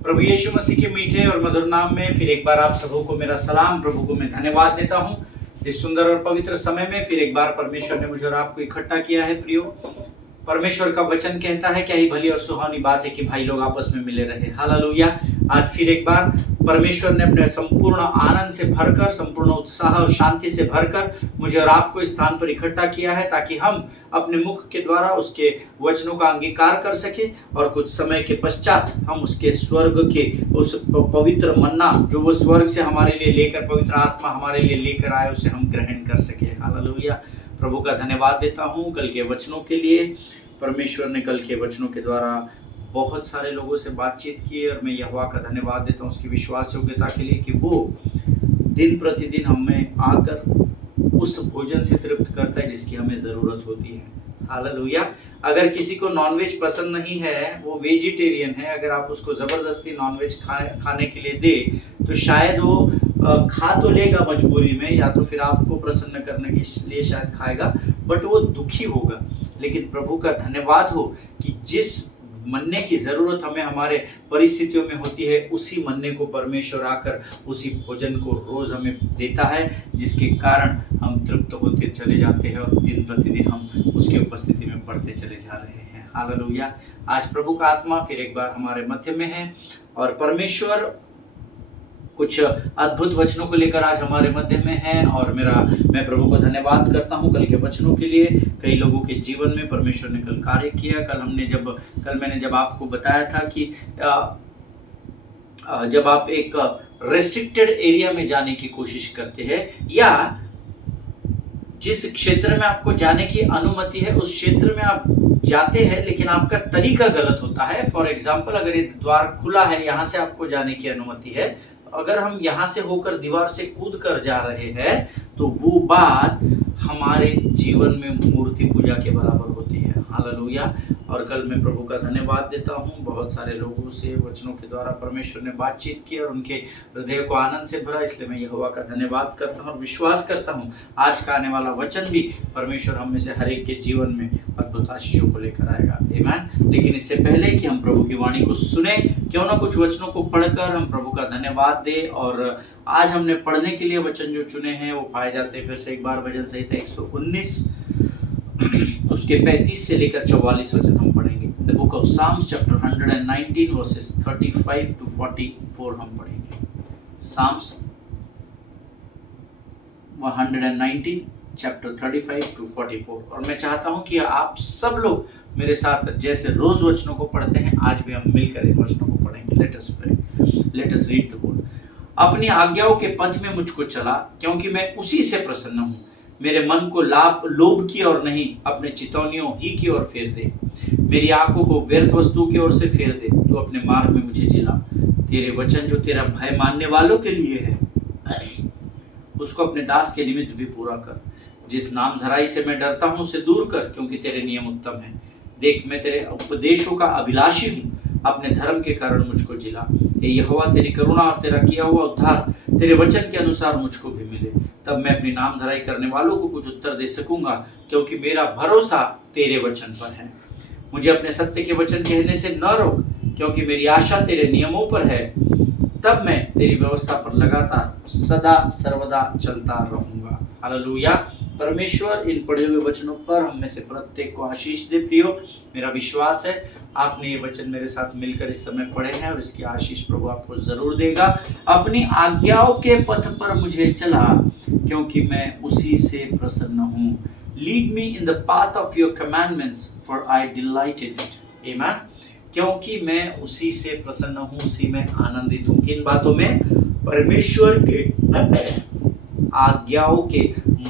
प्रभु यीशु मसीह के मीठे और मधुर नाम में फिर एक बार आप सबों को मेरा सलाम। प्रभु को मैं धन्यवाद देता हूं। इस सुंदर और पवित्र समय में फिर एक बार परमेश्वर ने मुझे और आपको इकट्ठा किया है। प्रियो, परमेश्वर का वचन कहता है, क्या ही भली और सुहावनी बात है कि भाई लोग आपस में मिले रहे। हालेलुया। आज फिर एक बार परमेश्वर ने अपने संपूर्ण आनंद से भरकर, संपूर्ण उत्साह और शांति से भरकर मुझे और आपको इस स्थान पर इकट्ठा किया है, ताकि हम अपने मुख के द्वारा उसके वचनों का अंगीकार कर सके और कुछ समय के पश्चात हम उसके स्वर्ग के उस पवित्र मन्ना जो वो स्वर्ग से हमारे लिए लेकर, पवित्र आत्मा हमारे लिए लेकर आए, उसे हम ग्रहण कर सके। हालेलुया। प्रभु का धन्यवाद देता हूँ कल के वचनों के लिए। परमेश्वर ने कल के वचनों के द्वारा बहुत सारे लोगों से बातचीत की और मैं यहोवा का धन्यवाद देता हूँ उसकी विश्वास योग्यता के लिए कि वो दिन प्रतिदिन हमें आकर उस भोजन से तृप्त करता है जिसकी हमें ज़रूरत होती है। हालेलुया। अगर किसी को नॉनवेज पसंद नहीं है, वो वेजिटेरियन है, अगर आप उसको ज़बरदस्ती नॉनवेज खाने के लिए दे तो शायद वो खा तो लेगा मजबूरी में, या तो फिर आपको प्रसन्न करने के लिए शायद खाएगा, बट वो दुखी होगा। लेकिन प्रभु का धन्यवाद हो कि जिस मन्ने की ज़रूरत हमें हमारे परिस्थितियों में होती है, उसी मन्ने को परमेश्वर आकर उसी भोजन को रोज़ हमें देता है, जिसके कारण हम तृप्त होते चले जाते हैं और दिन प्रतिदिन हम उसकी उपस्थिति में बढ़ते चले जा रहे हैं। हालेलुया। आज प्रभु का आत्मा फिर एक बार हमारे मध्य में है और परमेश्वर कुछ अद्भुत वचनों को लेकर आज हमारे मध्य में है और मैं प्रभु को धन्यवाद करता हूं कल के वचनों के लिए। कई लोगों के जीवन में परमेश्वर ने कल कार्य किया। कल मैंने जब आपको बताया था कि जब आप एक रेस्ट्रिक्टेड एरिया में जाने की कोशिश करते हैं या जिस क्षेत्र में आपको जाने की अनुमति है उस क्षेत्र में आप जाते हैं, लेकिन आपका तरीका गलत होता है। फॉर एग्जाम्पल, अगर ये द्वार खुला है, यहाँ से आपको जाने की अनुमति है, अगर हम यहाँ से होकर दीवार से कूद कर जा रहे हैं तो वो बात हमारे जीवन में मूर्ति पूजा के बराबर होती है। हालेलुया। और कल मैं प्रभु का धन्यवाद देता हूँ, बहुत सारे लोगों से वचनों के द्वारा परमेश्वर ने बातचीत की और उनके हृदय को आनंद से भरा, इसलिए मैं यहोवा का धन्यवाद करता हूँ और विश्वास करता हूँ आज का आने वाला वचन भी परमेश्वर हम में से हर एक के जीवन में अद्भुत आशीषों को लेकर आएगा। आमीन। लेकिन इससे पहले कि हम प्रभु की वाणी को सुने, क्यों ना कुछ वचनों को पढ़कर हम प्रभु का धन्यवाद दे। और आज हमने पढ़ने के लिए वचन जो चुने हैं वो पाए जाते हैं, फिर से एक बार भजन संहिता 119 उसके 35 से लेकर 44 वचन हम पढ़ेंगे। The book of Psalms chapter 119 verses 35 to 44 हम पढ़ेंगे। Psalms 119 chapter 35 to 44। और मैं चाहता हूं कि आप सब लोग मेरे साथ जैसे रोज वचनों को पढ़ते हैं, आज भी हम मिलकर इन वचनों को पढ़ेंगे। Let us pray, let us read the word. अपनी आज्ञाओं के पथ में मुझको चला, क्योंकि मैं उसी से प्रसन्न हूँ। मेरे मन को लोभ की ओर नहीं, अपने चितौनियों ही की ओर फेर दे। मेरी आंखों को व्यर्थ वस्तु की ओर से फेर दे। तू अपने मार्ग में मुझे जिला। तेरे वचन जो तेरा भय मानने वालों के लिए है, उसको अपने दास के निमित्त भी पूरा कर। जिस नाम धराई से मैं डरता हूँ उसे दूर कर, क्योंकि तेरे नियम उत्तम है। देख, मैं तेरे उपदेशों का अभिलाषी हूँ, अपने धर्म के कारण मुझको जिला। ये यहोवा, तेरी करुणा और तेरा किया हुआ उद्धार तेरे वचन के अनुसार मुझको भी मिले। तब मैं अपनी नाम धराई करने वालों को कुछ उत्तर दे सकूंगा, क्योंकि मेरा भरोसा तेरे वचन पर है। मुझे अपने सत्य के वचन कहने से न रोक, क्योंकि मेरी आशा तेरे नियमों पर है। तब मैं तेरी व्यवस्था पर लगातार सदा सर्वदा चलता रहूंगा। हालेलुया। परमेश्वर इन पढ़े हुए वचनों पर हम में से प्रत्येक को आशीष दे। प्रियो, मेरा विश्वास है आपने ये वचन मेरे साथ मिलकर इस समय पढ़े हैं और इसकी आशीष प्रभु आपको जरूर देगा। अपनी आज्ञाओं के पथ पर मुझे चला, क्योंकि मैं उसी से प्रसन्न हूँ। Lead me in the path of your commandments, for I delight in it. आमीन। क्योंकि मैं उसी से प्रसन्न हूँ, उसी में आनंदित हूँ। किन बातों में? परमेश्वर के आज्ञाओं के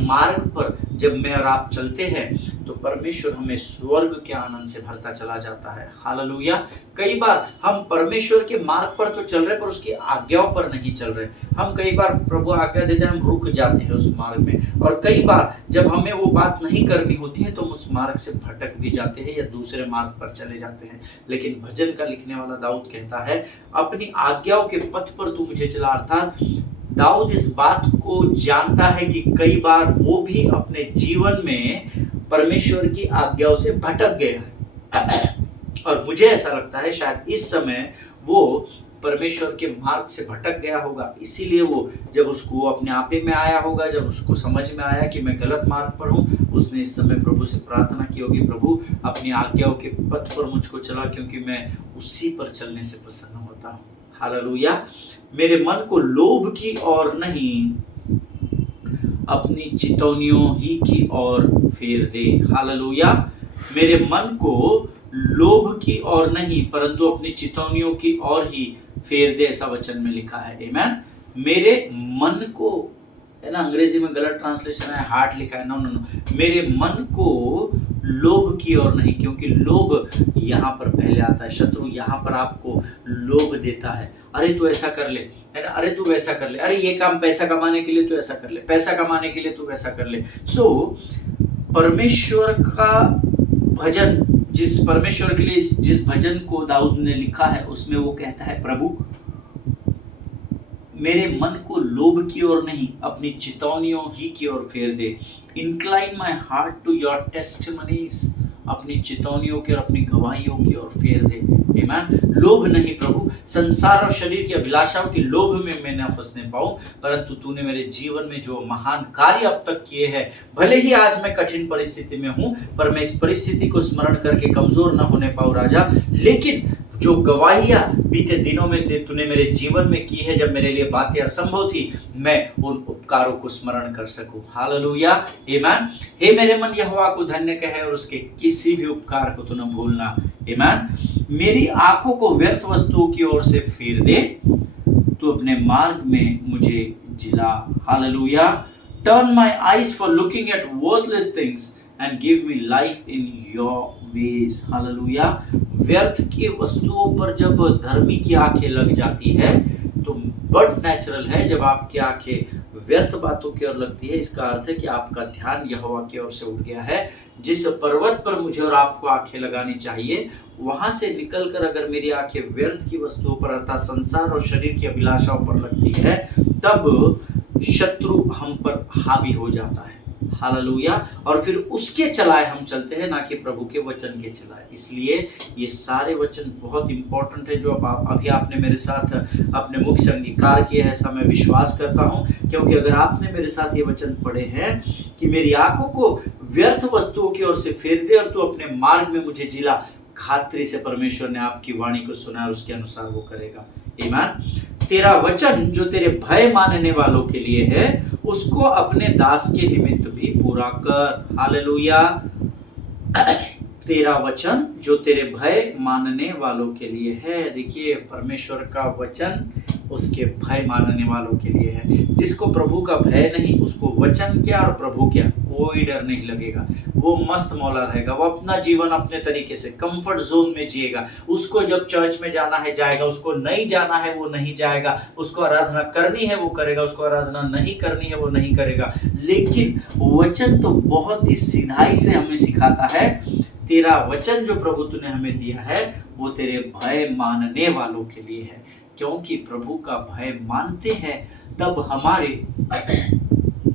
मार्ग पर जब मैं और आप चलते हैं तो परमेश्वर हमें स्वर्ग के आनंद से भरता चला जाता है। हालेलुया। कई बार हम परमेश्वर के मार्ग पर तो चल रहे पर उसकी आज्ञाओं पर नहीं चल रहे। हम कई बार प्रभु आज्ञा देते हैं, हम रुक जाते हैं उस मार्ग में, और कई बार जब हमें वो बात नहीं करनी होती है तो हम उस मार्ग से भटक भी जाते हैं या दूसरे मार्ग पर चले जाते हैं। लेकिन भजन का लिखने वाला दाऊद कहता है, अपनी आज्ञाओं के पथ पर तू मुझे चला। अर्थात दाऊद इस बात को जानता है कि कई बार वो भी अपने जीवन में परमेश्वर की आज्ञाओं से भटक गया है। और मुझे ऐसा लगता है शायद इस समय वो परमेश्वर के मार्ग से भटक गया होगा, इसीलिए वो जब उसको अपने आपे में आया होगा, जब उसको समझ में आया कि मैं गलत मार्ग पर हूँ, उसने इस समय प्रभु से प्रार्थना की होगी, प्रभु अपनी आज्ञाओं के पथ पर मुझको चला, क्योंकि मैं उसी पर चलने से प्रसन्न होता हूँ। हालेलुया। मेरे मन को लोभ की और नहीं, अपनी चितौनियों ही की ओर फेर दे। हालेलुया। मेरे मन को लोभ की ओर नहीं, परंतु अपनी चितौनियों की ओर ही फेर दे, ऐसा वचन में लिखा है। आमीन। मेरे मन को, है ना, अंग्रेजी में गलत ट्रांसलेशन है, हार्ट लिखा है। नो नो नो, मेरे मन को लोभ की ओर नहीं, क्योंकि लोभ यहाँ पर पहले आता है। शत्रु यहाँ पर आपको लोभ देता है, अरे तू ऐसा कर ले, है ना, अरे तू वैसा कर ले, अरे ये काम पैसा कमाने के लिए तू ऐसा कर ले, पैसा कमाने के लिए तू वैसा कर ले। परमेश्वर का भजन, जिस परमेश्वर के लिए जिस भजन को दाऊद ने लिखा है, उसमें वो कहता है, प्रभु मेरे मन को लोभ की ओर नहीं, अपनी चितौनियों ही की ओर फेर दे। Incline my heart to your testimonies, अपनी चितौनियों की और अपनी गवाहियों की ओर फेर दे। आमीन। लोभ नहीं प्रभु, संसार और शरीर की अभिलाषाओं की लोभ में मैं न फंसने पाऊं, परंतु तूने मेरे जीवन में जो महान कार्य अब तक किए हैं, भले ही आज मैं कठिन परिस्थिति में हूं, पर मैं इस परिस्थिति को स्मरण करके कमजोर न होने पाऊं राजा, लेकिन जो गवाहियां बीते दिनों में तूने मेरे जीवन में की है, जब मेरे लिए बातें असंभव थी, मैं उन उपकारों को स्मरण कर सकूं। हालेलुया। आमीन। हे मेरे मन यहोवा को धन्य कहे और उसके किसी भी उपकार को तू न भूलना। आमीन। मेरी आंखों को व्यर्थ वस्तुओं की ओर से फेर दे, तू अपने मार्ग में मुझे जिला। Hallelujah. Turn my eyes for looking at worthless things and give me life in your ways. Hallelujah. व्यर्थ की वस्तुओं पर जब धर्मी की आंखें लग जाती है, तो बट नेचुरल है जब आपकी आंखें व्यर्थ बातों की ओर लगती है, इसका अर्थ है कि आपका ध्यान यहोवा की ओर से उठ गया है। जिस पर्वत पर मुझे और आपको आंखें लगानी चाहिए, वहां से निकलकर अगर मेरी आंखें व्यर्थ की वस्तुओं पर अर्थात संसार और शरीर की अभिलाषाओं पर लगती है, तब शत्रु हम पर हावी हो जाता है। हालेलुया। और फिर उसके चलाए हम चलते हैं, ना कि प्रभु के वचन के चलाए। इसलिए ये सारे वचन बहुत इंपॉर्टेंट है, जो अभी आपने मेरे साथ अपने मुख से अंगीकार किए हैं, ऐसा मैं विश्वास करता हूं, क्योंकि अगर आपने मेरे साथ ये वचन पढ़े हैं कि मेरी आंखों को व्यर्थ वस्तुओं की ओर से फेर दे और तू अपने मार्ग में मुझे जिला, खातरी से परमेश्वर ने आपकी वाणी को सुना और उसके अनुसार वो करेगा। आमीन। तेरा वचन जो तेरे भय मानने वालों के लिए है, उसको अपने दास के निमित्त भी पूरा कर। हालेलुया। तेरा वचन जो तेरे भय मानने वालों के लिए है। देखिए, परमेश्वर का वचन उसके भय मानने वालों के लिए है। जिसको प्रभु का भय नहीं, उसको वचन क्या और प्रभु क्या कोई डर नहीं लगेगा। वो मस्त मौला रहेगा, वो अपना जीवन अपने तरीके से कंफर्ट जोन में जिएगा। उसको जब चर्च में जाना है जाएगा, उसको नहीं जाना है वो नहीं जाएगा, उसको आराधना करनी है वो करेगा, उसको आराधना नहीं करनी है वो नहीं करेगा। लेकिन वचन तो बहुत ही सीधाई से हमें सिखाता है, तेरा वचन जो प्रभु तूने हमें दिया है, वो तेरे भय मानने वालों के लिए है। क्योंकि प्रभु का भय मानते हैं तब हमारे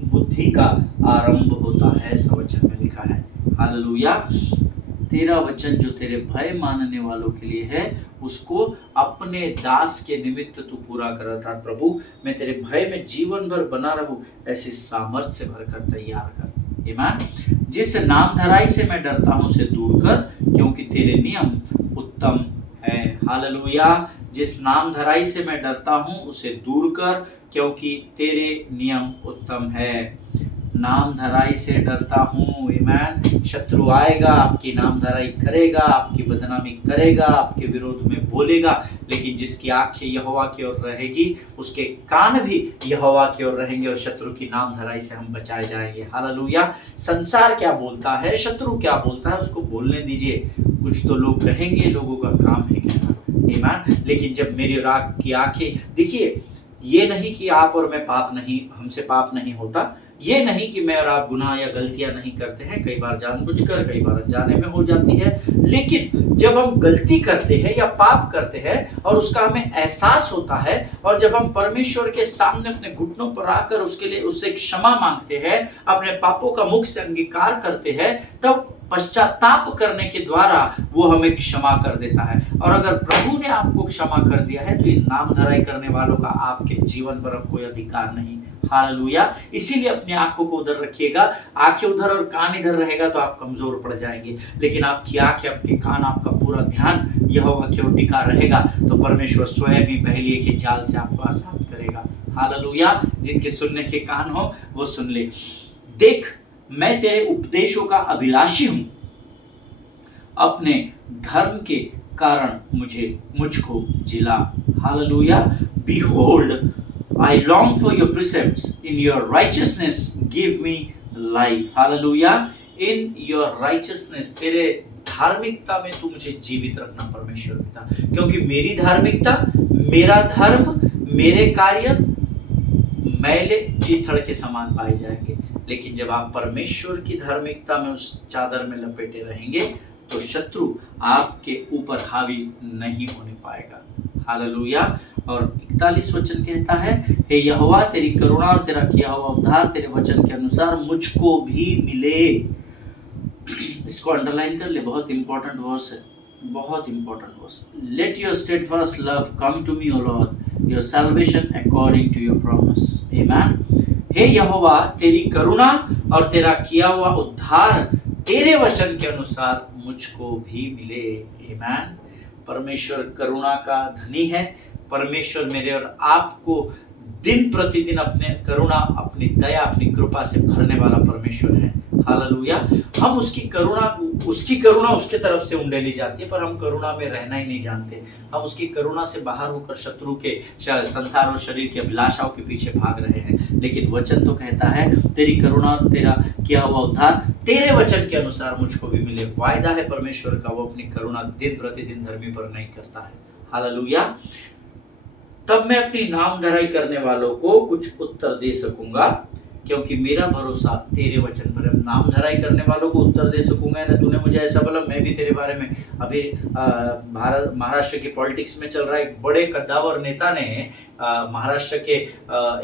बुद्धि का आरंभ होता है, ऐसा वचन में लिखा है। हालेलुया। तेरा वचन जो तेरे भय मानने वालों के लिए है, उसको अपने दास के निमित्त तू पूरा कर। अर्थात प्रभु, मैं तेरे भय में जीवन भर बना रहूं, ऐसी सामर्थ्य से भरकर तैयार कर। आमीन। जिस नामधराई से मैं डरता हूं उसे दूर कर, क्योंकि तेरे नियम उत्तम है। हालेलुया। जिस नामधराई से मैं डरता हूं उसे दूर कर, क्योंकि तेरे नियम उत्तम है। नामधराई से डरता हूं। आमीन। शत्रु आएगा, आपकी नामधराई करेगा, आपकी बदनामी करेगा, आपके विरोध में बोलेगा, लेकिन जिसकी आंखें यहोवा की ओर रहेगी, उसके कान भी यहोवा की ओर रहेंगे और शत्रु की नामधराई से हम बचाए जाएंगे। हालेलुया। संसार क्या बोलता है, शत्रु क्या बोलता है, उसको बोलने दीजिए। कुछ तो लोग कहेंगे, लोगों का काम है कहना। आमीन। लेकिन जब मेरी और आपकी आंखें, देखिए, ये नहीं कि आप और मैं पाप नहीं, हमसे पाप नहीं होता, ये नहीं कि मैं और आप गुनाह या गलतियां नहीं करते हैं, कई बार जानबूझकर, कई बार अनजाने में हो जाती है। लेकिन जब हम गलती करते हैं या पाप करते हैं और उसका हमें एहसास होता है, और जब हम परमेश्वर के सामने अपने घुटनों पर आकर उसके लिए उससे क्षमा मांगते हैं, अपने पापों का मुख से अंगीकार करते हैं, तब पश्चाताप करने के द्वारा वो हमें क्षमा कर देता है। और अगर प्रभु ने आपको क्षमा कर दिया है तो ये नाम धराई करने वालों का आपके जीवन पर अब कोई अधिकार नहीं। हालेलुया। इसीलिए अपनी आंखों को उधर रखिएगा। आंखें उधर और कान इधर रहेगा तो आप कमजोर पड़ जाएंगे, लेकिन आपकी आंखें, आपके कान, आपका पूरा ध्यान यहोवा की ओर टिका रहेगा तो परमेश्वर स्वयं ही बहेलिये के जाल से आपको आजाद करेगा। हालेलुया। जिनके सुनने के कान हो वो सुन ले। देख, मैं तेरे उपदेशों का अभिलाषी हूं, अपने धर्म के कारण मुझको जिला। Hallelujah. Behold, I long for your precepts. In your righteousness, give me life. Hallelujah. In your righteousness, तेरे धार्मिकता में तू मुझे जीवित रखना परमेश्वर पिता, क्योंकि मेरी धार्मिकता, मेरा धर्म, मेरे कार्य मैले चीथड़ के समान पाए जाएंगे। लेकिन जब आप परमेश्वर की धार्मिकता में उस चादर में लपेटे रहेंगे तो शत्रु आपके ऊपर हावी नहीं होने पाएगा। हालेलुया। और 41 वचन कहता है, हे यहोवा, तेरी करुणा और तेरा किया हुआ उद्धार तेरे वचन के अनुसार मुझको भी मिले। इसको अंडरलाइन कर ले, बहुत इंपॉर्टेंट वर्स है, बहुत important verse. Let your steadfast love come to me, O Lord, your salvation according to your promise. आमीन। हे यहोवा, तेरी करुणा और तेरा किया हुआ उद्धार तेरे वचन के अनुसार मुझको भी मिले। आमीन। परमेश्वर करुणा का धनी है। परमेश्वर मेरे और आपको दिन प्रतिदिन अपने करुणा, अपनी दया, अपनी कृपा से भरने वाला परमेश्वर है। हालेलुया। हम उसकी करुणा उसके तरफ से उंडेली जाती है, पर हम करुणा में रहना ही नहीं जानते। हम उसकी करुणा से बाहर होकर शत्रु के, संसार और शरीर की अभिलाषाओं के पीछे भाग रहे हैं। लेकिन वचन तो कहता है, तेरी करुणा और तेरा किया हुआ उद्धार तेरे वचन के अनुसार मुझको भी मिले। वायदा है परमेश्वर का, वो अपनी करुणा दिन प्रतिदिन धर्मी पर नहीं करता है। हालेलुया। तब मैं अपनी नाम धराई करने वालों को कुछ उत्तर दे सकूंगा, क्योंकि मेरा भरोसा तेरे वचन पर है। नाम धराई करने वालों को उत्तर दे सकूंगा ना, तूने मुझे ऐसा बोला, मैं भी तेरे बारे में। अभी भारत महाराष्ट्र की पॉलिटिक्स में चल रहा है, एक बड़े कद्दावर नेता ने महाराष्ट्र के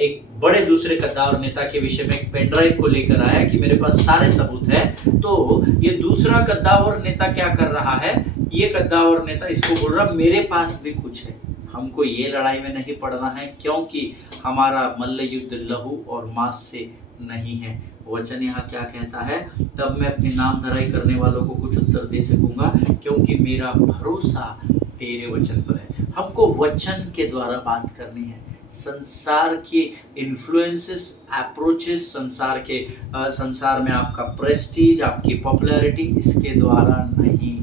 एक बड़े दूसरे कद्दावर नेता के विषय में एक पेन ड्राइव को लेकर आया कि मेरे पास सारे सबूत है। तो ये दूसरा कद्दावर नेता क्या कर रहा है, ये कद्दावर नेता इसको बोल रहा मेरे पास भी कुछ है, हमको ये लड़ाई में नहीं पड़ना है, क्योंकि हमारा मल्ल युद्ध लहू और मांस से नहीं है। वचन यहाँ क्या कहता है, तब मैं अपनी नाम धराई करने वालों को कुछ उत्तर दे सकूंगा, क्योंकि मेरा भरोसा तेरे वचन पर है। हमको वचन के द्वारा बात करनी है। संसार के इन्फ्लुएंसेस, अप्रोचेस, संसार में आपका प्रेस्टीज, आपकी पॉपुलैरिटी, इसके द्वारा नहीं।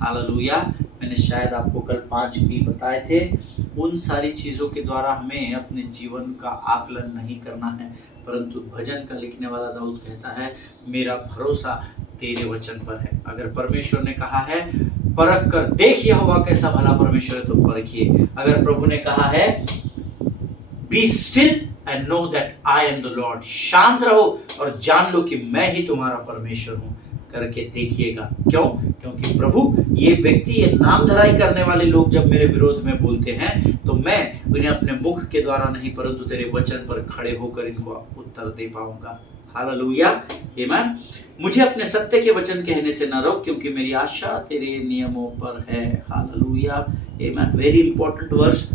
हालेलुया। मैंने शायद आपको कल 5P बताए थे। उन सारी चीज़ों के द्वारा हमें अपने जीवन का आकलन नहीं करना है, परंतु भजन का लिखने वाला दाऊद कहता है, मेरा भरोसा तेरे वचन पर है। अगर परमेश्वर ने कहा है परख कर देख यहोवा कैसा भला परमेश्वर है, तो परखिए। अगर प्रभु ने कहा है be still and know that I am the Lord, शांत रहो और जान लो कि मैं ही तुम्हारा परमेश्वर हूं, करके देखिएगा। क्यों? क्योंकि प्रभु, ये व्यक्ति, ये नाम धराई करने वाले लोग जब मेरे विरोध में बोलते हैं तो मैं उन्हें अपने मुख के द्वारा नहीं, परंतु तेरे वचन पर खड़े होकर इनको उत्तर दे पाऊंगा। हालेलुया। आमीन। मुझे अपने सत्य के वचन कहने से न रोक, क्योंकि मेरी आशा तेरे नियमों पर है। हालेलुया। आमीन। Very important verse.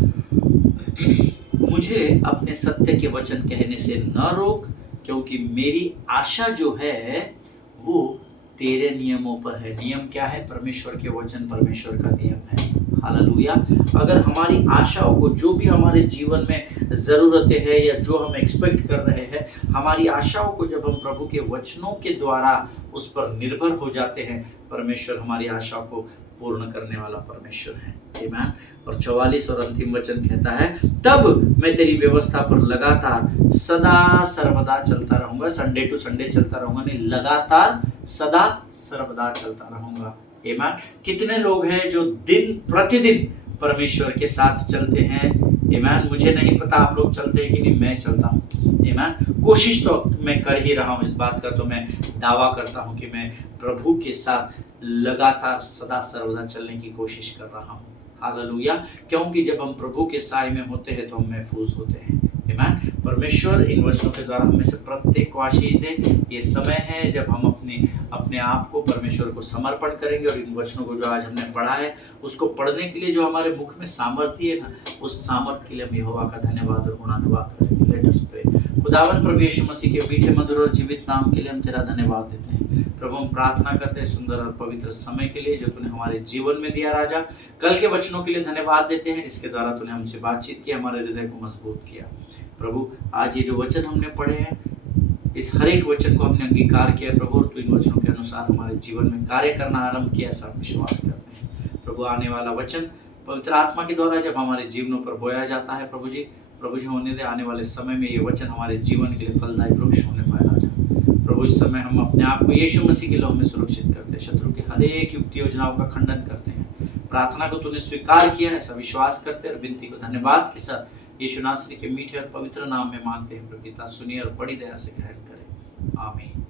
मुझे अपने सत्य के वचन कहने से न रोक, क्योंकि मेरी आशा जो है वो तेरे नियमों पर है। नियम क्या है? परमेश्वर के वचन, परमेश्वर का नियम है। हालेलुया। अगर हमारी आशाओं को, जो भी हमारे जीवन में ज़रूरतें हैं या जो हम एक्सपेक्ट कर रहे हैं, हमारी आशाओं को जब हम प्रभु के वचनों के द्वारा उस पर निर्भर हो जाते हैं, परमेश्वर हमारी आशाओं को पूर्ण करने वाला परमेश्वर है। आमीन। और 44 और अंतिम वचन कहता है, तब मैं तेरी व्यवस्था पर लगातार सदा सर्वदा चलता रहूंगा। संडे टू संडे चलता रहूंगा नहीं, लगातार सदा सर्वदा चलता रहूंगा। आमीन। कितने लोग हैं जो दिन प्रतिदिन परमेश्वर के साथ चलते हैं? आमीन। मुझे नहीं पता आप लोग चलते हैं कि नहीं, मैं चलता हूँ। आमीन। कोशिश तो मैं कर ही रहा हूँ, इस बात का तो मैं दावा करता हूँ कि मैं प्रभु के साथ लगातार सदा सर्वदा चलने की कोशिश कर रहा हूँ। हालेलुया। क्योंकि जब हम प्रभु के साय में होते हैं तो हम महफूज होते हैं। आमीन। परमेश्वर इन वचनों के द्वारा हमें से प्रत्येक को आशीष दे। ये समय है जब हम अपने आप को परमेश्वर को समर्पण करेंगे और इन वचनों को जो आज हमने पढ़ा है उसको पढ़ने के लिए जो हमारे मुख में सामर्थ्य है ना, उस सामर्थ्य के लिए हम यहोवा का धन्यवाद और गुणानुवाद करेंगे। Let us pray. खुदावंद प्रभु यीशु मसीह के मीठे मधुर और जीवित नाम के लिए हम तेरा धन्यवाद देते हैं। प्रभु हम प्रार्थना करते हैं सुंदर और पवित्र समय के लिए जो तूने हमारे जीवन में दिया राजा। कल के वचनों के लिए धन्यवाद देते हैं जिसके द्वारा तूने हमसे बातचीत की, हमारे हृदय को मजबूत किया। प्रभु आज ये जो वचन हमने पढ़े हैं, इस हर एक वचन को हमने अंगीकार किया प्रभु, और तू इन वचनों के अनुसार हमारे जीवन में कार्य करना आरंभ किया, ऐसा विश्वास करते हैं। प्रभु आने वाला वचन पवित्र आत्मा के द्वारा जब हमारे जीवनों पर बोया जाता है प्रभु जी होने दे, आने वाले समय में ये वचन हमारे जीवन के लिए फलदायी वृक्ष होने पाए राजा। प्रभु इस समय हम अपने आप को यीशु मसीह के लहू में सुरक्षित करते हैं, शत्रु के हर एक युक्ति योजनाओं का खंडन करते हैं। प्रार्थना को तूने स्वीकार किया, ऐसा विश्वास करते हैं और विनती को धन्यवाद के साथ यीशु नासरी के मीठे और पवित्र नाम में मांगते हैं। प्रभु पिता सुनिए और बड़ी दया से ग्रहण करें, आमीन।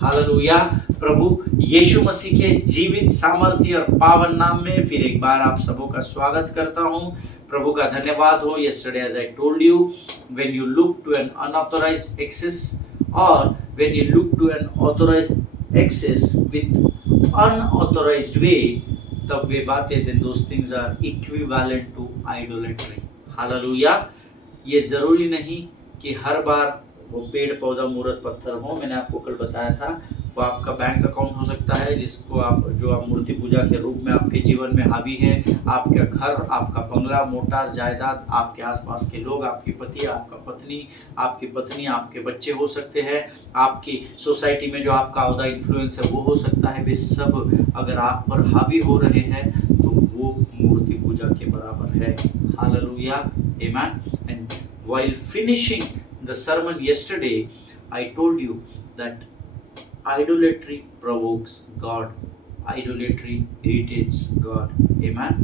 हालेलुया। प्रभु यीशु मसीह के जीवित सामर्थ्य और पावन नाम में फिर एक बार आप सबों का स्वागत करता हूं। प्रभु का धन्यवाद हो। Yesterday as I told you, when you look to an unauthorized access or when you look to an authorized access with unauthorized way, तब वे बातें, then those things are equivalent to idolatry. Hallelujah. ये जरूरी नहीं कि हर बार वो पेड़ पौधा मूर्त पत्थर हो। मैंने आपको कल बताया था वो आपका बैंक अकाउंट हो सकता है जिसको आप मूर्ति पूजा के रूप में आपके जीवन में हावी है। आपका घर, आपका बंगला, मोटर, जायदाद, आपके आसपास के लोग, आपकी पति, आपका पत्नी, आपकी पत्नी, आपके बच्चे हो सकते हैं, आपकी सोसाइटी में जो आपका ओहदा इन्फ्लुएंस है वो हो सकता है। वे सब अगर आप पर हावी हो रहे हैं तो वो मूर्ति पूजा के बराबर है। हालेलुया, आमीन। And while finishing the sermon yesterday, I told you that idolatry provokes God, idolatry irritates God, amen।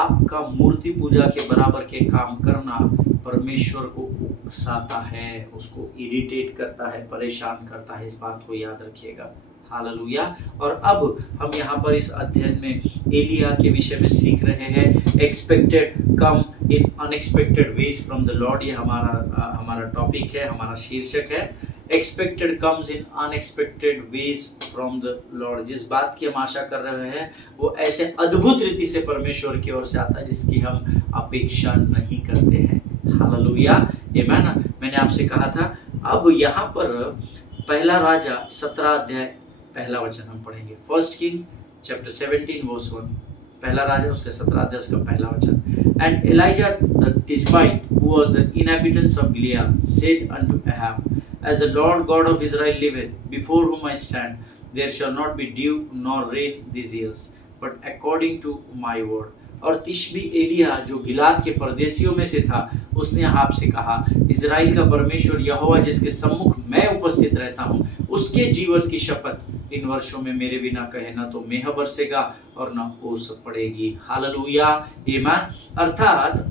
आपका मूर्ति पूजा के बराबर के काम करना परमेश्वर को उकसाता है, उसको इरिटेट करता है, परेशान करता है। इस बात को याद रखिएगा। हालेलुया। और अब हम यहाँ पर इस अध्ययन में एलिया के विषय में सीख रहे हैं। Expected come in unexpected veg from the Lord, ये हमारा टॉपिक है, हमारा शीर्षक है। Expected comes in unexpected veg from the Lord. जिस बात की हम आशा कर रहे हैं वो ऐसे अद्भुत रीति से परमेश्वर की ओर से आता है जिसकी हम अपेक्षा नहीं करते हैं। हालेलुया, आमीन। मैंने आपसे कहा था अब यहाँ पर पहला राजा 17 अध्याय पहला वचन हम पढ़ेंगे। First king chapter 17 verse 1। पहला राजा उसके 17 अध्याय उसका पहला वचन। And Elijah the Tishbite who was the inhabitants of Gilead said unto Ahab, as the Lord God of Israel liveth, before whom I stand, there shall not be dew nor rain these years, but according to my word। और तिशबी एलिया जो गिलाद के परदेशियों में से था, उसने Ahab से कहा, Israel का परमेश्वर यहोवा जिसके सम्मुख मैं उपस्थित रहता हूँ, उसके जीवन की शपथ, इन वर्षों में मेरे बिना कहे न तो मेह बरसेगा और न ओस पड़ेगी। हालेलुया, आमीन। अर्थात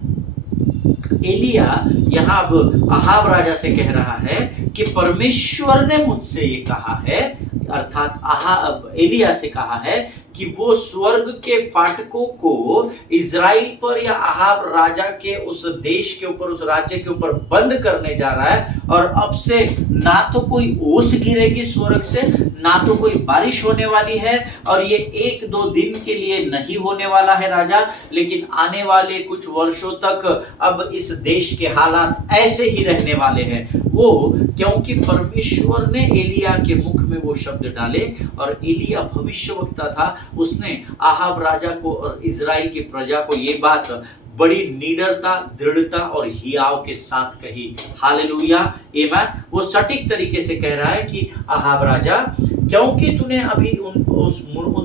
एलिया यहाँ अब अहाब राजा से कह रहा है कि परमेश्वर ने मुझसे ये कहा है, अर्थात अहाब एलिया से कहा है कि वो स्वर्ग के फाटकों को इजराइल पर या अहाब राजा के उस देश के ऊपर, उस राज्य के ऊपर बंद करने जा रहा है। और अब से ना तो कोई ओस गिरेगी स्वर्ग से, ना तो कोई बारिश होने वाली है, और ये 1-2 दिन के लिए नहीं होने वाला है राजा, लेकिन आने वाले कुछ वर्षों तक अब इस देश के हालात ऐसे ही रहने वाले हैं। वो क्योंकि परमेश्वर ने एलिया के मुख में वो शब्द डाले, और एलिया भविष्यवक्ता था, उसने अहाब राजा को और इजराइल की प्रजा को ये बात बड़ी निडरता, दृढ़ता और हियाव के साथ कही। हालेलुया, आमीन। वो सटीक तरीके से कह रहा है कि अहाब राजा, क्योंकि तूने अभी उन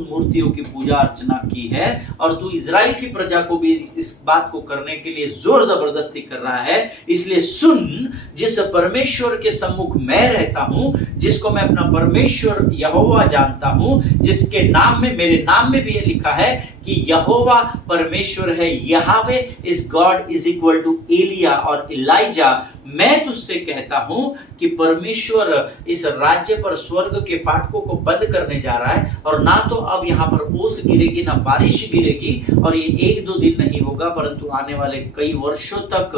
मूर्तियों की पूजा अर्चना की है और तू इजराइल की प्रजा को भी इस बात को करने के लिए जोर जबरदस्ती कर रहा है, इसलिए सुन, जिस परमेश्वर के सम्मुख मैं रहता हूं, जिसको मैं अपना परमेश्वर यहोवा जानता हूं, जिसके नाम में, मेरे नाम में भी ये लिखा है कि यहोवा परमेश्वर है, Yahweh is God is equal to एलिया और इलाइजा। मैं तुझसे कहता हूं कि परमेश्वर इस राज्य पर, स्वर्ग के फाटकों फाटकों को बंद करने जा रहा है, और ना तो अब यहाँ पर ओस गिरेगी ना बारिश गिरेगी, और ये 1-2 दिन नहीं होगा परंतु आने वाले कई वर्षों तक,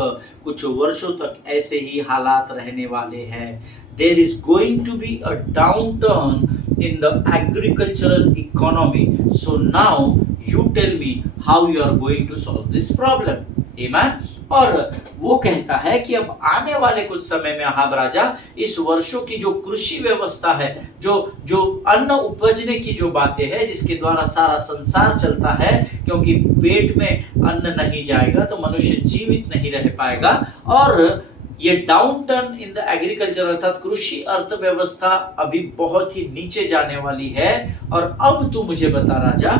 कुछ वर्षों तक ऐसे ही हालात रहने वाले हैं। There is going to be a downturn in the agricultural economy. So now you tell me how you are going to solve this problem. Amen. और वो कहता है कि अब आने वाले कुछ समय में अहाब राजा इस वर्षों की जो कृषि व्यवस्था है, जो अन्न उपजने की जो बातें हैं, जिसके द्वारा सारा संसार चलता है, क्योंकि पेट में अन्न नहीं जाएगा तो मनुष्य जीवित नहीं रह पाएगा, और ये down turn in the agriculture अर्थात कृषि अर्थव्यवस्था अभी बहुत ही नीचे जाने वाली है। और अब तू मुझे बता राजा,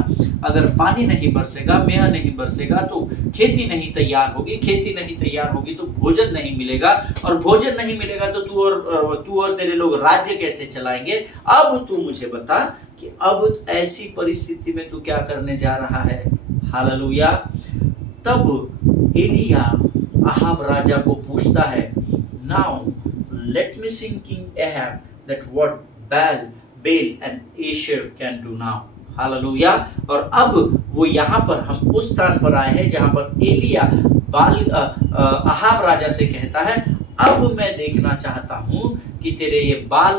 अगर पानी नहीं बरसेगा, मेह नहीं बरसेगा तो खेती नहीं तैयार होगी, खेती नहीं तैयार होगी तो भोजन नहीं मिलेगा, और भोजन नहीं मिलेगा तो तू और तेरे लोग राज्य कैसे चलाएंगे। अब तू मुझे बता कि अब ऐसी परिस्थिति में तू क्या करने जा रहा है। हालेलुया। तब एलिया अहाब राजा को पूछता है, now let me sing king Ahab that what Baal and Asherah can do now. हालेलुया। और अब वो यहाँ पर हम उस स्थान पर आए हैं जहाँ पर एलिया अहाब राजा से कहता है, अब मैं देखना चाहता हूँ कि तेरे ये बाल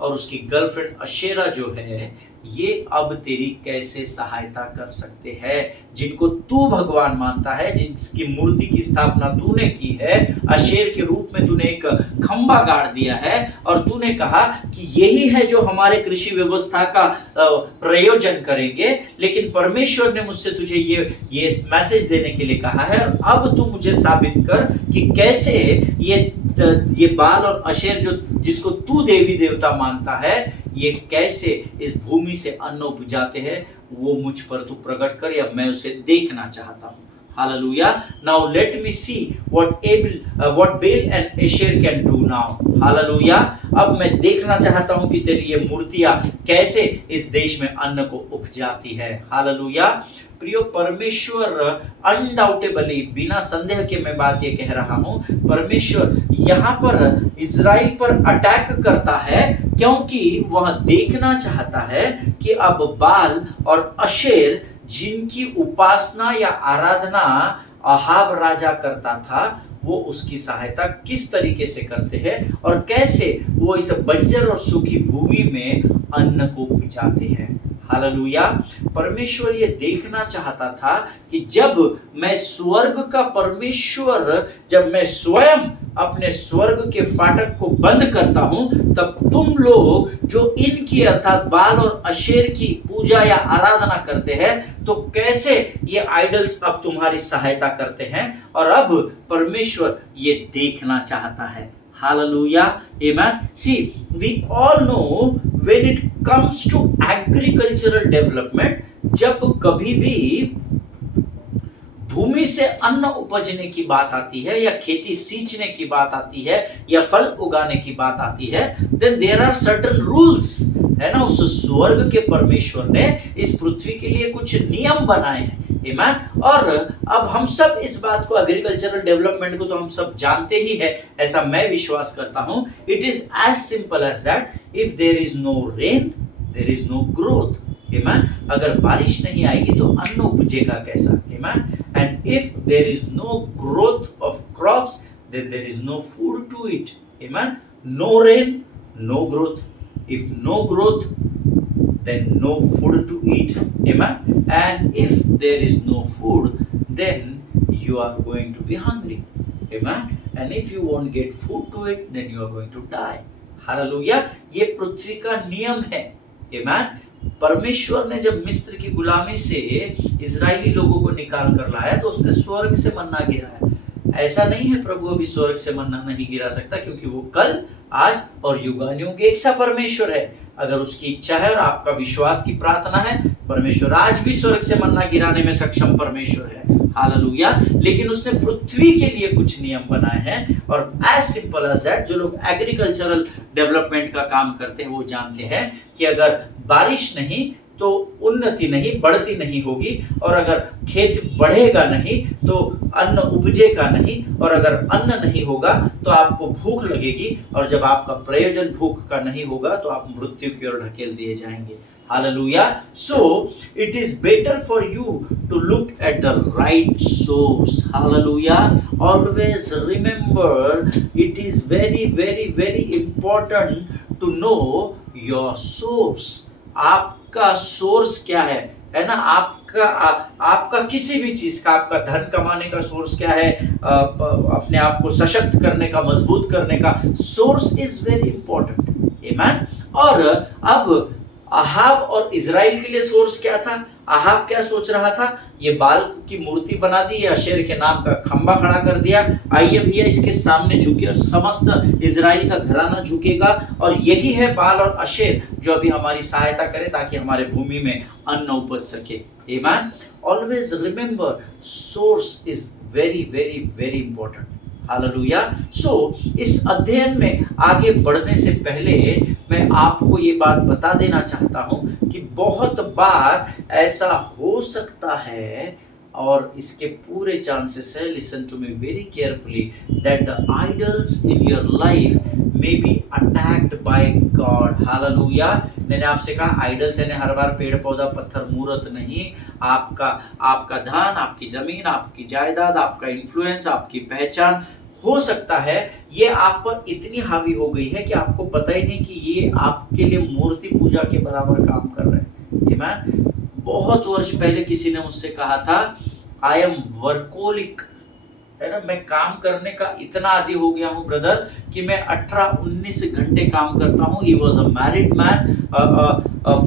और उसकी गर्लफ्रेंड अशेरा जो है, ये अब तेरी कैसे सहायता कर सकते हैं, जिनको तू भगवान मानता है, जिसकी मूर्ति की स्थापना तूने की है, अशेर के रूप में तूने एक खंबा गाड़ दिया है, और तूने कहा कि यही है जो हमारे कृषि व्यवस्था का प्रयोजन करेंगे। लेकिन परमेश्वर ने मुझसे तुझे ये मैसेज देने के लिए कहा है, और अब तू मुझे साबित कर कि कैसे ये बाल और अशेर जिसको तू देवी देवता मानता है, ये कैसे इस भूमि से अन्न उपजाते हैं, वो मुझ पर तू प्रकट कर, या मैं उसे देखना चाहता हूँ। हालेलुया। Now let me see what Baal and Asherah can do now. हालेलुया। अब मैं देखना चाहता हूँ कि तेरी ये मूर्तियां कैसे इस देश में अन्न को उपजाती है। हालेलुया। प्रियो, परमेश्वर अनडाउटेबली, बिना संदेह के मैं बात ये कह रहा हूं, परमेश्वर यहाँ पर इजराइल पर अटैक करता है क्योंकि वह देखना चाहता है कि अब बाल और अशेर जिनकी उपासना या आराधना अहाब राजा करता था, वो उसकी सहायता किस तरीके से करते हैं और कैसे वो इस बंजर और सूखी भूमि में अन्न को उपजाते हैं। हालेलुया। परमेश्वर ये देखना चाहता था कि जब मैं स्वर्ग का परमेश्वर, जब मैं स्वयं अपने स्वर्ग के फाटक को बंद करता हूं, तब तुम लोग जो इनकी अर्थात बाल और अशेर की पूजा या आराधना करते हैं, तो कैसे ये आइडल्स अब तुम्हारी सहायता करते हैं, और अब परमेश्वर ये देखना चाहता है। Hallelujah. Amen. See, we all know when it comes to agricultural development, जब कभी भी भूमि से अन्न उपजने की बात आती है, या खेती सींचने की बात आती है, या फल उगाने की बात आती है, then there are certain rules, है ना। उस स्वर्ग के परमेश्वर ने इस पृथ्वी के लिए कुछ नियम बनाए हैं। Amen? और अब हम सब इस बात को, एग्रीकल्चरल डेवलपमेंट को तो हम सब जानते ही है, ऐसा मैं विश्वास करता हूं। It is as simple as that, if there is no rain there is no growth. Amen? अगर बारिश नहीं आएगी तो अन्न उपजेगा कैसा। Amen? And if there is no growth of crops, then there is no food to eat. Amen? No rain, no growth. If no growth, then no food to eat. Amen? And if there is no food, then you are going to be hungry. Amen? And if you won't get food to eat, then you are going to die. Hallelujah. ये पृथ्वी का नियम है। Amen? परमेश्वर ने जब मिस्र की गुलामी से इजरायली लोगों को निकाल कर लाया, तो उसने स्वर्ग से मन्ना गिराया। ऐसा नहीं है प्रभु अभी स्वर्ग से मन्ना नहीं गिरा सकता, क्योंकि वो कल, आज और युगानुयुग एक सा परमेश्वर है। अगर उसकी इच्छा है और आपका विश्वास की प्रार्थना है, परमेश्वर आज भी स्वर्ग से मन्ना गिराने में सक्षम परमेश्वर है। हालेलुया। लेकिन उसने पृथ्वी के लिए कुछ नियम बनाए हैं, और एज सिंपल एज दैट, जो लोग एग्रीकल्चरल डेवलपमेंट का काम करते हैं वो जानते हैं कि अगर बारिश नहीं तो उन्नति नहीं, बढ़ती नहीं होगी। और अगर खेत बढ़ेगा नहीं तो अन्न उपजेगा नहीं, और अगर अन्न नहीं होगा तो आपको भूख लगेगी, और जब आपका प्रयोजन भूख का नहीं होगा तो आप मृत्यु की ओर ढकेल दिए जाएंगे। Hallelujah. So it is better for you to look at the right source. Hallelujah. Always remember, it is very very very important to know your source. आपका सोर्स क्या है ना? आपका किसी भी चीज का, आपका धन कमाने का सोर्स क्या है, अपने आप को सशक्त करने का, मजबूत करने का सोर्स इज वेरी इंपॉर्टेंट। आमीन। और अब अहाब और इजराइल के लिए सोर्स क्या था? अहाब क्या सोच रहा था? ये बाल की मूर्ति बना दी, अशेर के नाम का खंबा खड़ा कर दिया, आइए भैया इसके सामने झुके, और समस्त इजराइल का घराना झुकेगा, और यही है बाल और अशेर जो अभी हमारी सहायता करे ताकि हमारे भूमि में अन्न उपज सके। आमीन। Always remember, source is very very very important. हालेलुया। सो इस अध्ययन में आगे बढ़ने से पहले मैं आपको ये बात बता देना चाहता हूं कि बहुत बार ऐसा हो सकता है, और इसके पूरे चांसेस है, listen to me very carefully, that the idols in your life may be attacked by God. हालेलुया। मैंने आपसे कहा आइडल्स यानी हर बार पेड़ पौधा पत्थर मूर्त नहीं, आपका धन, आपकी जमीन, आपकी जायदाद, आपका इन्फ्लुएंस, आपकी पहचान हो सकता है ये आप पर इतनी हावी हो गई है कि आपको पता ही नहीं कि ये आपके लिए मूर्ति पूजा के बराबर काम कर रहे हैं। आमीन। बहुत वर्ष पहले किसी ने मुझसे कहा था, आई एम वर्कोलिक, है ना, मैं काम करने का इतना आदी हो गया हूँ ब्रदर कि मैं 18-19 घंटे काम करता हूँ। He was a married man,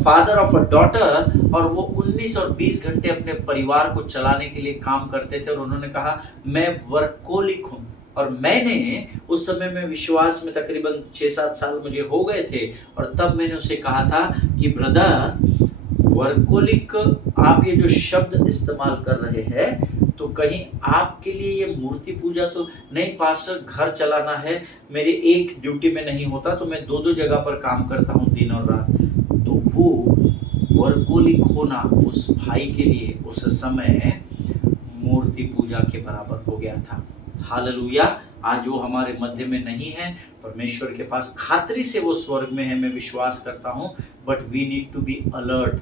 father of a daughter, और वो 19 और 20 घंटे अपने परिवार को चलाने के लिए काम करते थे। और उन्होंने कहा मैं वर्कोलिक हूँ। और मैंने उस समय में विश्वास में तकरीबन 6-7 साल मुझे हो गए थे, और तब मैंने उसे कहा था कि ब्रदर, वर्कोलिक आप ये जो शब्द इस्तेमाल कर रहे हैं तो कहीं आपके लिए ये मूर्ति पूजा तो नहीं पास्टर, घर चलाना है, मेरे एक ड्यूटी में नहीं होता तो मैं 2-2 जगह पर काम करता हूँ दिन और रात। तो वो वर्कोलिक होना उस भाई के लिए उस समय मूर्ति पूजा के बराबर हो गया था। हालेलुया। आज वो हमारे मध्य में नहीं है, परमेश्वर के पास खातरी से वो स्वर्ग में है, मैं विश्वास करता हूँ। But we need to be alert,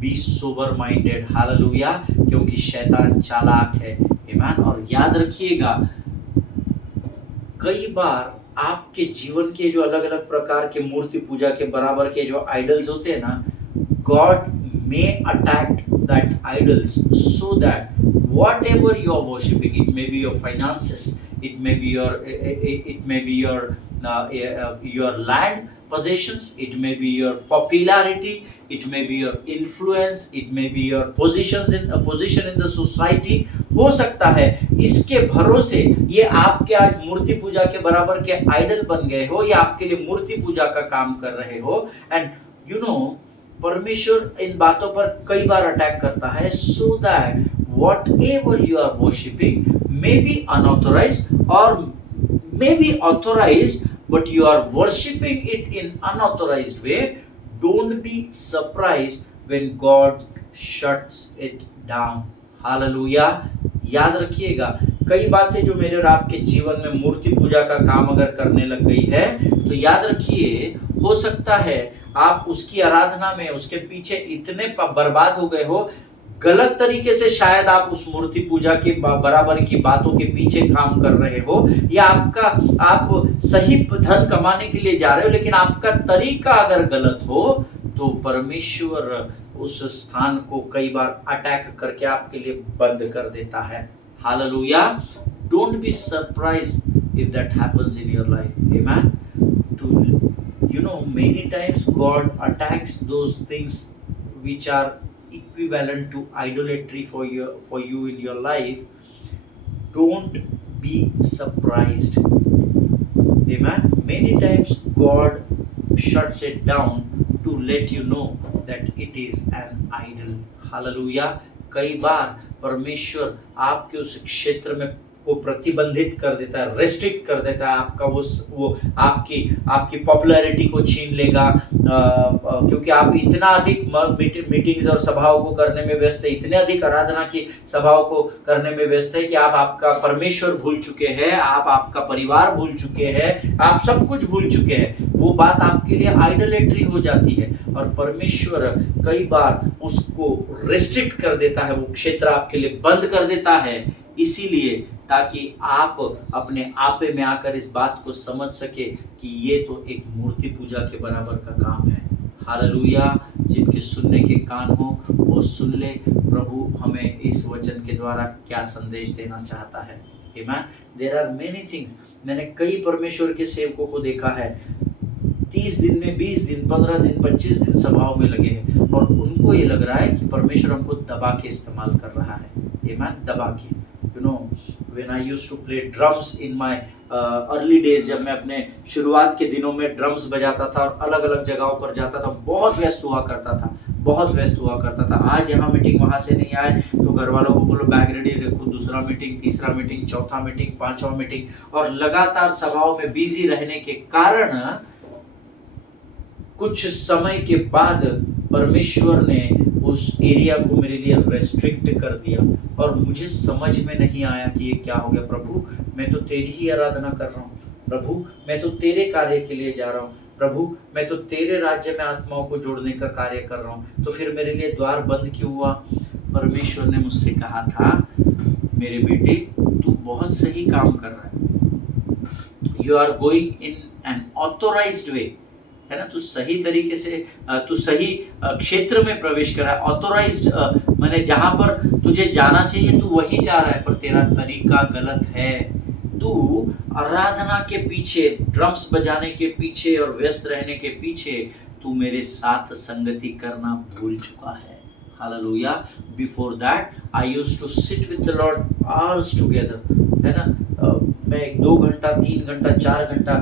be sober minded. हालेलुया। क्योंकि शैतान चालाक है। आमीन। और याद रखिएगा, कई बार आपके जीवन के जो अलग अलग प्रकार के मूर्ति पूजा के बराबर के जो आइडल्स होते हैं ना, God may attack that idols so that whatever you are worshiping, it may be your finances, it may be your land possessions, it may be your popularity, it may be your influence, it may be your position in the society। हो सकता है इसके भरोसे ये आपके आज मूर्ति पूजा के बराबर के आइडल बन गए हो, या आपके लिए मूर्ति पूजा का काम कर रहे हो। एंड यू नो, परमेश्वर इन बातों पर कई बार अटैक करता है, so that whatever you are worshipping may be unauthorized or may be authorized, but you are worshipping it in unauthorized way. Don't be surprised when God shuts it down. Hallelujah. याद रखिएगा, कई बातें जो मेरे और आपके जीवन में मूर्ति पूजा का काम अगर करने लग गई है तो याद रखिए, हो सकता है आप उसकी आराधना में उसके पीछे इतने बर्बाद हो गए हो, गलत तरीके से शायद आप उस मूर्ति पूजा के बराबर की बातों के पीछे काम कर रहे हो, या आप सही धन कमाने के लिए जा रहे हो, लेकिन आपका तरीका अगर गलत हो तो परमेश्वर उस स्थान को कई बार अटैक करके आपके लिए बंद कर देता है। Hallelujah. Don't be surprised if that happens in your life. Amen. Many times God attacks those things which are equivalent to idolatry for you in your life. Don't be surprised. Amen. Many times God shuts it down to let you know that it is an idol. Hallelujah. कई बार परमेश्वर आपके उस क्षेत्र में को प्रतिबंधित कर देता है, रेस्ट्रिक्ट कर देता है। आपका वो आपकी पॉपुलैरिटी को छीन लेगा, क्योंकि आप इतना अधिक मीटिंग्स और सभाओं को करने में व्यस्त है, इतने अधिक आराधना की सभाओं को करने में व्यस्त है कि आप आपका परमेश्वर भूल चुके हैं, आप आपका परिवार भूल चुके हैं, आप सब कुछ भूल चुके हैं। वो बात आपके लिए आइडोलेट्री हो जाती है और परमेश्वर कई बार उसको रिस्ट्रिक्ट कर देता है, वो क्षेत्र आपके लिए बंद कर देता है, इसीलिए ताकि आप अपने आपे में आकर इस बात को समझ सके कि ये तो एक मूर्ति पूजा के बराबर का काम है। हालेलुया। जिनके सुनने के कान हो वो सुन ले, प्रभु हमें इस वचन के द्वारा क्या संदेश देना चाहता है। आमीन। There are many things. मैंने कई परमेश्वर के सेवकों को देखा है 30 दिन में 20 दिन 15 दिन 25 दिन सभाओं में लगे हैं और उनको ये लग रहा है कि परमेश्वर हमको दबा के इस्तेमाल कर रहा है। आमीन। दबा के। You know, when I used to play drums in my early days, जब मैं अपने शुरुआत के दिनों में ड्रम्स बजाता था और अलग अलग जगहों पर जाता था, बहुत व्यस्त हुआ करता था, बहुत व्यस्त हुआ करता था। आज यहाँ मीटिंग वहाँ से नहीं आए तो घर वालों को बोलो बैग रेडी रखो, दूसरा मीटिंग, तीसरा मीटिंग, चौथा मीटिंग, पांचवा मीटिंग, और लगातार सभाओं में बिजी रहने के कारण कुछ समय के बाद परमेश्वर ने उस एरिया को मेरे लिए रेस्ट्रिक्ट कर दिया और मुझे समझ में नहीं आया कि ये क्या हो गया। प्रभु मैं तो तेरी ही आराधना कर रहा हूँ, प्रभु मैं तो तेरे कार्य के लिए जा रहा हूँ, प्रभु मैं तो तेरे राज्य में आत्माओं को जोड़ने का कार्य कर रहा हूँ, तो फिर मेरे लिए द्वार बंद क्यों हुआ। परमेश्वर ने मुझसे कहा था, मेरे बेटे तू बहुत सही काम कर रहा है, you are going in an authorized way, है ना, तू सही तरीके से, तू सही क्षेत्र में प्रवेश कर रहा है। ऑथोराइज्ड माने जहां पर तुझे जाना चाहिए तू वही जा रहा है, पर तेरा तरीका गलत है। तू आराधना के पीछे, ड्रम्स बजाने के पीछे और व्यस्त रहने के पीछे तू मेरे साथ संगति करना भूल चुका है। हालेलुया। Before that I used to sit with the Lord hours together, है ना, मैं 2 घंटा 3 घंटा 4 घंटा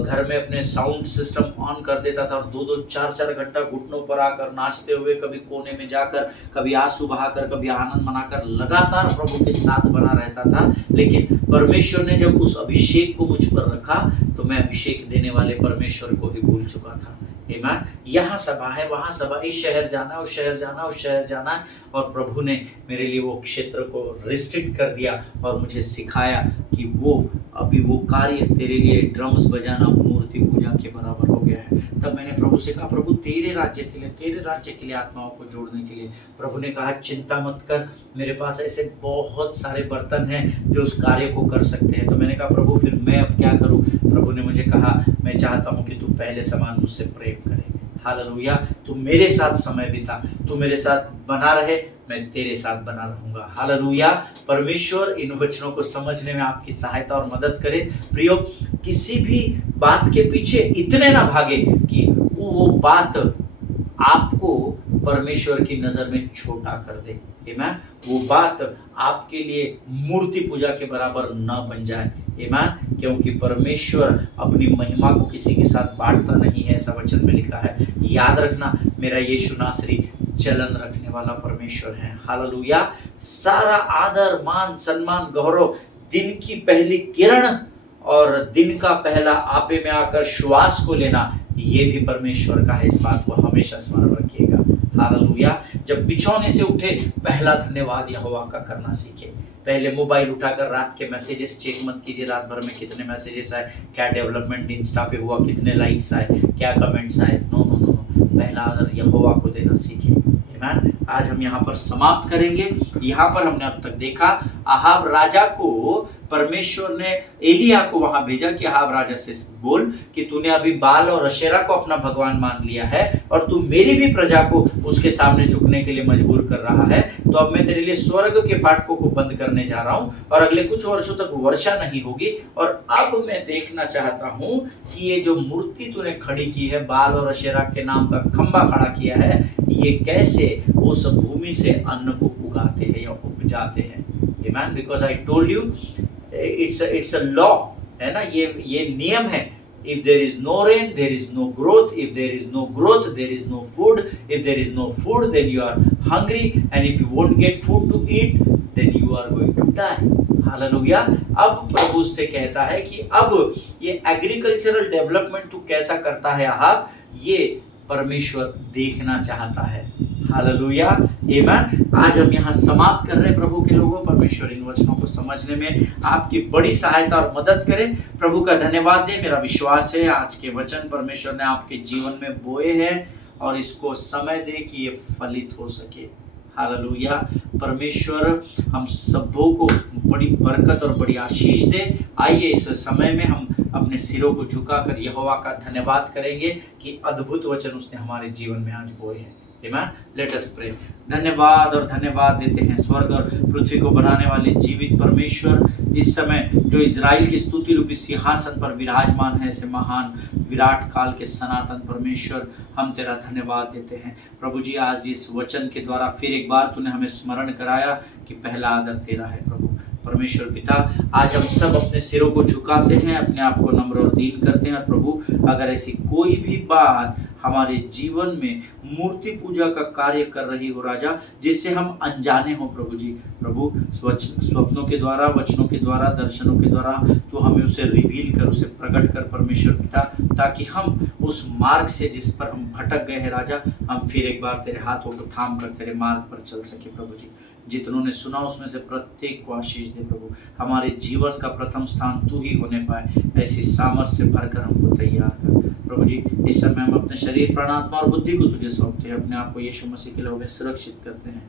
घर में अपने साउंड सिस्टम ऑन कर देता था और 2-2 4-4 घंटा घुटनों पर आकर नाचते हुए, कभी कोने में जाकर, कभी आंसू बहाकर, कभी आनंद मनाकर लगातार प्रभु के साथ बना रहता था। लेकिन परमेश्वर ने जब उस अभिषेक को मुझ पर रखा तो मैं अभिषेक देने वाले परमेश्वर को ही भूल चुका था। आमीन। यहाँ सभा है, वहाँ सभा, इस शहर जाना, उस शहर जाना, उस शहर जाना, और प्रभु ने मेरे लिए वो क्षेत्र को रिस्ट्रिक्ट कर दिया और मुझे सिखाया कि वो अभी वो कार्य तेरे लिए ड्रम्स बजाना मूर्ति पूजा के बराबर हो गया है। तब मैंने प्रभु से कहा, प्रभु तेरे राज्य के लिए, तेरे राज्य के लिए आत्माओं को जोड़ने के लिए। प्रभु ने कहा, चिंता मत कर, मेरे पास ऐसे बहुत सारे बर्तन हैं जो उस कार्य को कर सकते हैं। तो मैंने कहा, प्रभु फिर मैं अब क्या करूं। प्रभु ने मुझे कहा, मैं चाहता हूं कि तू पहले समान मुझसे प्रेम करे। हालेलुया। तू मेरे साथ समय बिता, तू मेरे साथ बना रहे, मैं तेरे साथ बना रहूंगा। हालेलुया। परमेश्वर इन वचनों को समझने में आपकी सहायता और मदद करे। प्रियो, किसी भी बात के पीछे इतने ना भागे कि वो बात आपको परमेश्वर की नजर में छोटा कर दे। आमीन। वो बात आपके लिए मूर्ति पूजा के बराबर न बन जाए। आमीन। क्योंकि परमेश्वर अपनी महिमा को किसी के साथ बांटता नहीं है, ऐसा वचन में लिखा है। याद रखना, मेरा यीशु नासरी चलन रखने वाला परमेश्वर है। हालेलुया। सारा आदर, मान, सम्मान, गौरव, दिन की पहली किरण और दिन का पहला आपे में आकर श्वास को लेना, ये भी परमेश्वर का है। इस बात को हमेशा स्मरण रखिएगा। हालेलुया। जब बिछौने से उठे, पहला धन्यवाद यहोवा का करना सीखे। पहले मोबाइल उठाकर रात के मैसेजेस चेक मत कीजिए, रात भर में कितने मैसेजेस आए, क्या डेवलपमेंट इंस्टा पे हुआ, कितने लाइक्स आए, क्या कमेंट्स आए। नो नो नो नो, पहला आदर यहोवा को देना सीखे। आमीन। आज हम यहाँ पर समाप्त करेंगे। यहाँ पर हमने अब तक देखा, अहाब राजा को परमेश्वर ने एलिया को वहां भेजा कि अहाब राजा से बोल कि तूने अभी बाल और अशेरा को अपना भगवान मान लिया है और तू मेरी भी प्रजा को उसके सामने झुकने के लिए मजबूर कर रहा है, तो अब मैं तेरे लिए स्वर्ग के फाटकों को बंद करने जा रहा हूं और अगले कुछ वर्षों तक वर्षा नहीं होगी। और अब मैं देखना चाहता हूं कि ये जो मूर्ति तूने खड़ी की है, बाल और अशेरा के नाम का खंबा खड़ा किया है, ये कैसे उस भूमि से अन्न को उगाते हैं या उपजाते हैं। आमीन। Because I told you it's a law, है ना, ये नियम है। If there is no rain, there is no growth. If there is no growth, there is no food. If there is no food, then you are hungry. And if you won't get food to eat, then you are going to die. Hallelujah. अब प्रभु उससे कहता है कि अब ये agricultural development तू कैसा करता है आहाब, ये परमेश्वर देखना चाहता है। हालेलुया, आमेन। आज हम यहाँ समाप्त कर रहे हैं प्रभु के लोगों। परमेश्वर इन वचनों को समझने में आपकी बड़ी सहायता और मदद करे। प्रभु का धन्यवाद दे। मेरा विश्वास है आज के वचन परमेश्वर ने आपके जीवन में बोए हैं और इसको समय दे कि ये फलित हो सके। हालेलुया। परमेश्वर हम सबों को बड़ी बरकत और बड़ी आशीष दे। आइए इस समय में हम अपने सिरों को झुकाकर यहोवा का धन्यवाद करेंगे कि अद्भुत वचन उसने हमारे जीवन में आज बोए हैं। आमेन। Let us pray. धन्यवाद और धन्यवाद देते हैं स्वर्ग और पृथ्वी को बनाने वाले जीवित परमेश्वर, इस समय जो इजराइल की स्तुति रूपी सिंहासन पर विराजमान है, ऐसे महान विराट काल के सनातन परमेश्वर, हम तेरा धन्यवाद देते हैं। प्रभु जी, आज जिस वचन के द्वारा फिर एक बार तूने हमें स्मरण कराया कि पहला आदर तेरा है। प्रभु परमेश्वर पिता, आज हम सब अपने सिरों को झुकाते हैं, अपने आप को नम्र और दीन करते हैं। और प्रभु, अगर ऐसी कोई भी बात हमारे जीवन में मूर्ति पूजा का कार्य कर रही हो राजा, जिससे हम अनजाने हो प्रभु जी, प्रभु स्वप्नों के द्वारा, वचनों के द्वारा, दर्शनों के द्वारा तो हमें उसे रिवील कर, उसे प्रकट कर परमेश्वर पिता, ताकि हम उस मार्ग से जिस पर हम भटक गए हैं राजा, हम फिर एक बार तेरे हाथों को थाम कर तेरे मार्ग पर चल सके। प्रभु जी, जितनों ने सुना उसमें से प्रत्येक को आशीष दे प्रभु। हमारे जीवन का प्रथम स्थान तू ही होने पाए, ऐसी सामर्थ्य से भरकर हमको तैयार कर प्रभु जी। इस समय हम अपने शरीर, प्राण, आत्मा और बुद्धि को तुझे सौंपते हैं, अपने आप को यीशु मसीह के लोग सुरक्षित करते हैं।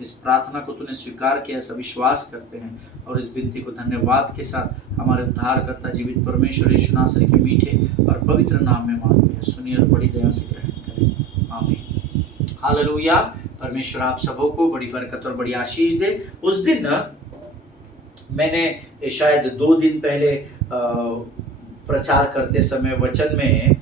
इस प्रार्थना को तूने स्वीकार किया, ऐसा विश्वास करते हैं और इस विनती को धन्यवाद के साथ हमारे उद्धारकर्ता जीवित परमेश्वर यीशु नासरी के मीठे और पवित्र नाम में मांगते हैं। सुनिए और बड़ी दया से ग्रहण करें। आमीन। हालेलुया। परमेश्वर आप सबों को बड़ी बरकत और बड़ी आशीष दे। उस दिन मैंने शायद 2 दिन पहले प्रचार करते समय वचन में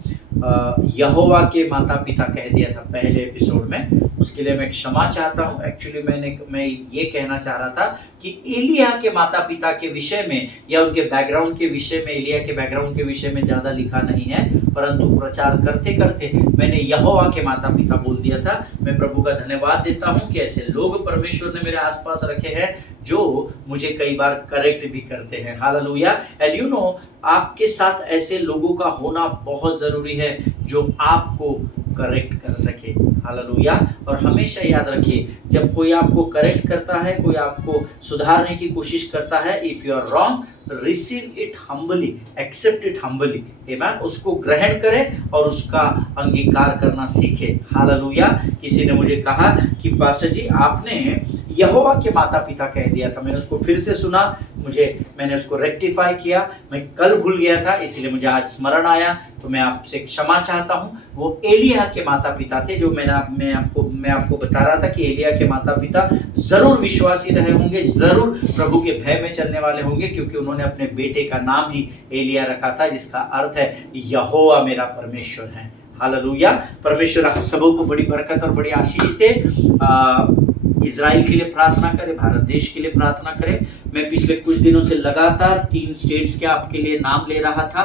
यहोवा के माता पिता कह दिया था पहले एपिसोड में, उसके लिए मैं क्षमा चाहता हूँ। एक्चुअली मैं ये कहना चाह रहा था कि एलिया के माता पिता के विषय में या उनके बैकग्राउंड के विषय में, एलिया के बैकग्राउंड के विषय में ज़्यादा लिखा नहीं है, परंतु प्रचार करते करते मैंने यहोवा के माता पिता बोल दिया था। मैं प्रभु का धन्यवाद देता हूँ कि ऐसे लोग परमेश्वर ने मेरे आसपास रखे हैं जो मुझे कई बार करेक्ट भी करते हैं। हालेलुया। एंड यू नो, आपके साथ ऐसे लोगों का होना बहुत ज़रूरी है जो आपको करेक्ट कर सके। हालेलुया। और हमेशा याद रखिए, जब कोई आपको करेक्ट करता है, कोई आपको सुधारने की कोशिश करता है, if you are wrong, receive it humbly, accept it humbly. आमीन। उसको ग्रहण करें और उसका अंगीकार करना सीखे। हालेलुया। किसी ने मुझे कहा कि पास्टर जी, आपने यहोवा के माता पिता कह दिया था। मैंने उसको फिर से सुना, मैंने उसको रेक्टिफाई किया। मैं कल भूल गया था, इसलिए मुझे आज स्मरण आया, तो मैं आपसे क्षमा चाहता हूँ। वो एलिया के माता पिता थे, जो मैं आपको बता रहा था कि एलिया के माता पिता जरूर विश्वासी रहे होंगे, जरूर प्रभु के भय में चलने वाले होंगे, क्योंकि उन्होंने अपने बेटे का नाम ही एलिया रखा था, जिसका अर्थ है यहोवा मेरा परमेश्वर है। हालेलुया। परमेश्वर आप सबों को बड़ी बरकत और बड़ी आशीष दे। इजराइल के लिए प्रार्थना करें, भारत देश के लिए प्रार्थना करें। मैं पिछले कुछ दिनों से लगातार 3 स्टेट्स के आपके लिए नाम ले रहा था।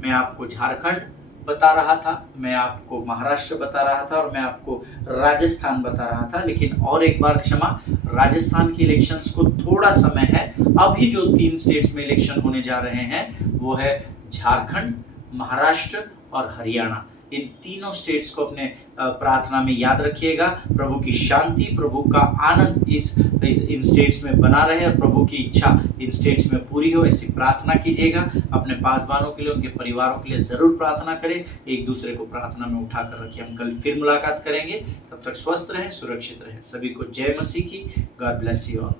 मैं आपको झारखंड बता रहा था, मैं आपको महाराष्ट्र बता रहा था और मैं आपको राजस्थान बता रहा था। लेकिन और एक बार क्षमा, राजस्थान की इलेक्शंस को थोड़ा समय है। अभी जो 3 स्टेट्स में इलेक्शन होने जा रहे हैं वो है झारखंड, महाराष्ट्र और हरियाणा। इन तीनों स्टेट्स को अपने प्रार्थना में याद रखिएगा। प्रभु की शांति, प्रभु का आनंद इन स्टेट्स में बना रहे और प्रभु की इच्छा इन स्टेट्स में पूरी हो, ऐसी प्रार्थना कीजिएगा। अपने पासवानों के लिए, उनके परिवारों के लिए जरूर प्रार्थना करें। एक दूसरे को प्रार्थना में उठा कर रखिए। हम कल फिर मुलाकात करेंगे। तब तक स्वस्थ रहें, सुरक्षित रहें। सभी को जय मसीह की। God bless you all.